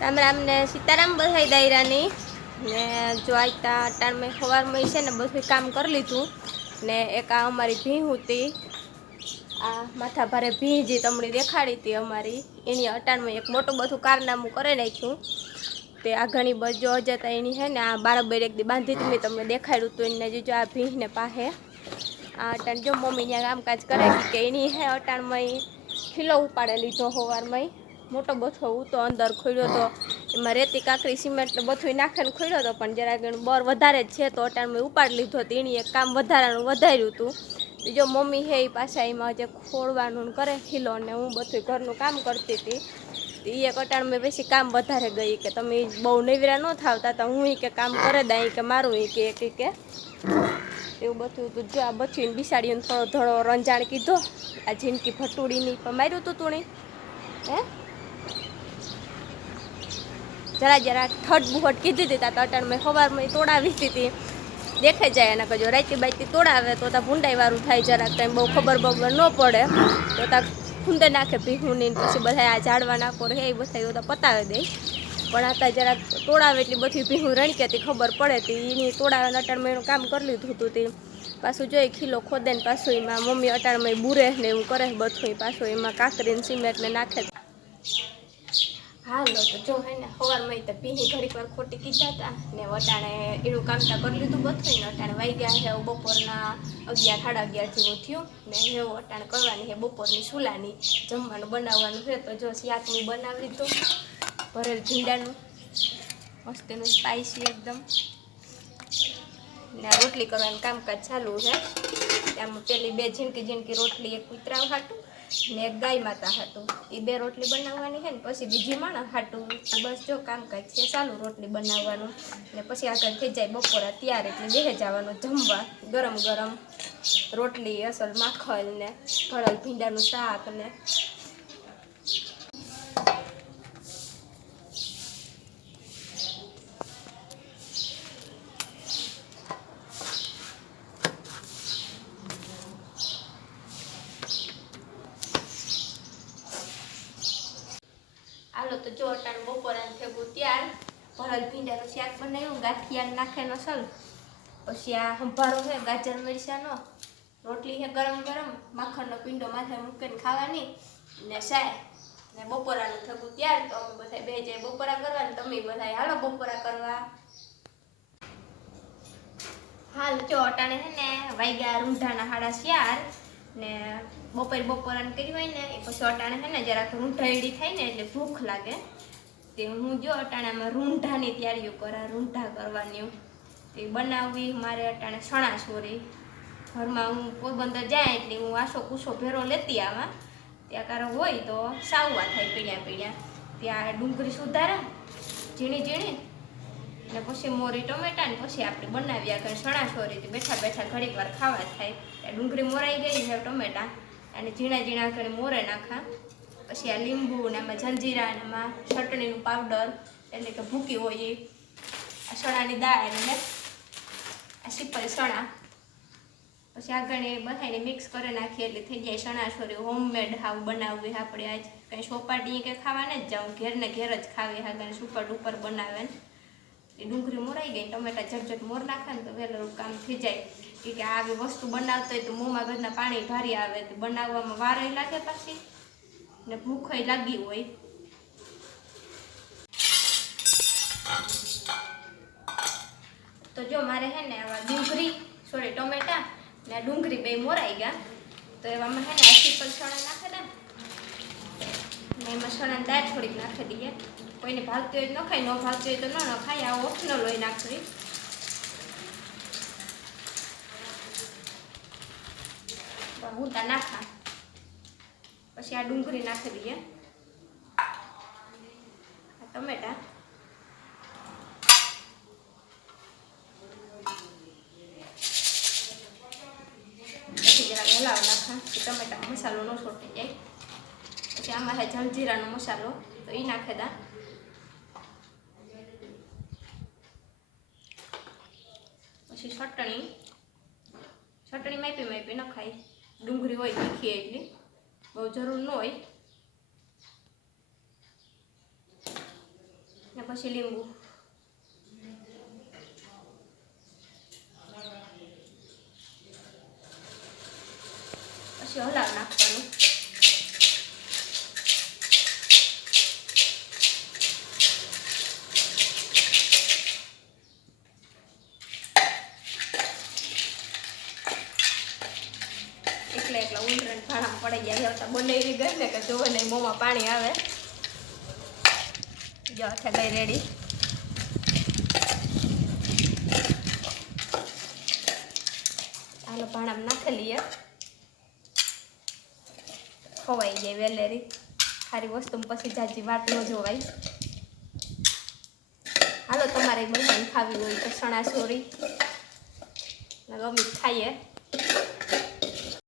રામ રામ ને સીતારામ બધાય દાયરાની ને જો આજતા અટાણમાં સવારમાં છે ને બધું કામ કરી લીધું ને એક આ અમારી ભીં હતી. આ માથા ભારે ભીં જે તમને દેખાડી હતી અમારી, એની અટાણમાં એક મોટું બધું કારનામું કરી નાખ્યું. તે આ ઘણી બજો જતા એની છે ને આ બારબર એક બાંધી હતી મેં તમને દેખાડ્યું હતું એને જોજો આ ભીંને પાસે આ અટાણ જો મમ્મી ત્યાં કામકાજ કરે કે એની હે અટાણમાં ખીલો ઉપાડે લીધો સવારમાં મોટો બથો ઉતો અંદર ખોલ્યો તો એમાં રેતી કાકરી સિમેન્ટ ને નાખીને ખોલ્યો હતો. પણ જરા ઘણું બર વધારે જ છે તો અટાણમાં ઉપાડી લીધો હતો. એણે એક કામ વધારાનું વધાર્યું હતું. જો મમ્મી હે એ પાછા એમાં જે ખોળવાનું કરે ખીલો ને હું બધું ઘરનું કામ કરતી હતી. એ એક અટાણ મેં બેસી કામ વધારે ગઈ કે તમે બહુ નવીરા ન થાવતા તો હું કે કામ કરે દાઈ કે મારું એ કે એક કે. એવું બધું તું જો આ બચ્યું બિસાડીને થોડો થોડો રંજાણ કીધો. આ જિંદગી ભટુડીની પણ માર્યું તું તું હે? જરા જરા ઠટ બુહટ કીધી હતી તો અટણ મેં સવારમાં તોડાવી હતી દેખાઈ જાય એના કજો. રાઈતી બાઈતી તોડાવે તો તા ભૂંડાઈ વાળું થાય જરાક કંઈ બહુ ખબર બબર ન પડે. તો તા ખૂંદે નાખે ને પછી બધા આ ઝાડવા નાખો હે એ બધા તો પતાવી દે. પણ આતા જરાક તોડાવે એટલી બધી ભીહું રણકેતી ખબર પડે તી એની તોડાવે અટાણમાં એનું કામ કરી લીધું હતું તે. પાછું જોઈ ખીલો ખોદે ને પાછું એમાં મમ્મી અટાણમાં બુરે ને એવું કરે બધું. પાછું એમાં કાકરીને સિમેન્ટ ને નાખે. જો હે ને સવારમાં તો પીહી ઘડીક વાર ખોટી કીધા હતા ને વટાણે એનું કામતા કરી લીધું બધું ને અટાણે વાગ્યા છે બપોરના અગિયાર, સાડા અગિયાર જેવું થયું. ને એવું અટાણે કરવાની છે બપોરની સુલાની. જમવાનું બનાવવાનું છે તો જો શાકનું બનાવી લીધું ભરેલ ભીંડાનું, મસ્તનું સ્પાઈસી એકદમ. ને રોટલી કરવાનું કામકાજ ચાલુ છે આમાં પેલી બે ઝીણકી ઝીણકી રોટલી એક કૂતરાવ હાટું. ને ગાય માતા હાટું. એ બે રોટલી બનાવવાની છે ને પછી બીજી માણસ હાટું. બસ જો કામકાજ છે, ચાલુ રોટલી બનાવવાનું. ને પછી આગળ થઈ જાય બપોરા ત્યાર એટલે બેહે જવાનું જમવા, ગરમ ગરમ રોટલી, અસલ માખણ ને ભરેલ ભીંડાનું શાક ને હાલો તો જો અટાણ બપોરા ભેગું ત્યાર ભરલ ભીંડાનું શાક બનાવ્યું ગાંઠિયા નાખેનો સલ. પછી આ સંભારો છે, ગાજર, મરચાંનો. રોટલી છે ગરમ ગરમ, માખણનો પીંડો માથે મૂકીને ખાવાની. ને સાય ને બપોરાનું થયું ત્યાર તો અમે બધા બે જાય બપોરા કરવા ને તમે બધા હાલો બપોરા કરવા. હાલ જો અટાણે છે ને વાગ્યા રૂંઢાના હાડા ચાર ને બપોર બપોરાને કરી હોય ને, એ પછી અટાણે છે ને જરાક રૂંઢાયડી થાય ને એટલે ભૂખ લાગે. તે હું જો અટાણામાં રૂંઢાની તૈયારીઓ કરા, રૂંઢા કરવાની તે બનાવવી મારે અટાણે સણા છોરી. ઘરમાં હું પોરબંદર જાય એટલે હું આસો કુસો ભેરો લેતી આવા. ત્યાં કારો હોય તો સાવવા થાય પીડ્યા પીડ્યા ત્યાં ડુંગળી સુધારા, ઝીણી ઝીણી. ને પછી મોરી ટમેટા ને પછી આપણે બનાવી આગળ સણા છોરી બેઠા બેઠા ઘડીક વાર ખાવા થાય. ડુંગળી મોરાઈ ગઈ છે ટમેટા. અને ઝીણા ઝીણા કરી મોરે નાખા. પછી આ લીંબુ ને એમાં જંજીરા ને એમાં ચટણીનું પાવડર એટલે કે ભૂકી હોય એ. આ સણાની દાળ અને આ સિપલ સણા પછી આગળ એ બધાને મિક્સ કરી નાખીએ એટલે થઈ જાય સણા છોરી હોમમેડ હાવ બનાવવી આપણે આજ. કંઈ સોપાટી કે ખાવાને જ જાઉં ઘેરને ઘેર જ ખાવી આગળ સુપર ડુપર બનાવે ને. એ ડુંગળી મોરાઈ ગઈ, ટમેટા ઝટઝટ મોર નાખે ને તો વહેલું કામ થઈ જાય. કે આવી વસ્તુ બનાવતો હોય તો મોંમાં ઘરના પાણી ભારી આવે તો બનાવવામાં વાર લાગે પાછી. ને ભૂખ લાગી હોય. તો જો મારે હે ને આવા ડુંગળી સોરી ટોમેટા ને ડુંગળી બે મોરાઈ ગયા. તો એવામાં હે ને આખી સણા નાખે ને ને એમાં સણાની દાળ થોડીક નાખી દઈએ. કોઈને ભાગતી હોય તો ન ખાય, ન ભાગતી હોય તો ન ન ખાય. આ ઓફનો હોય નાખવી હું તા નાખા. પછી આ ડુંગળી નાખી દઈએ. આ ટમેટા. પછી જરા હલાવ નાખા કે ટમેટા મસાલો ન છોટી જાય. પછી આમાં છે જલજીરાનો મસાલો, તો એ નાખે દા. પછી ચટણી. ચટણી માપી માપી નખાય. ડુંગળી હોય તીખી એટલી. બહુ જરૂર ન હોય. ને પછી લીંબુ પછી હલાવ નાખવાનું એટલે એટલે ઉંદરણ ભાણામાં પડી ગયા. હતા બનાવી ગઈ ને કે જોવે ને મોંમાં પાણી આવે. જો છે ગઈ રેડી. હાલો, ભાણામાં નાખી લઈએ. ખોવાઈ જાય વેલેરી. સારી વસ્તુ પછી જાજી વાત ન જોવાય. હાલો, તમારે મહેમાન ખાવી હોય તો સણા સોરી. ગમી ખાઈએ.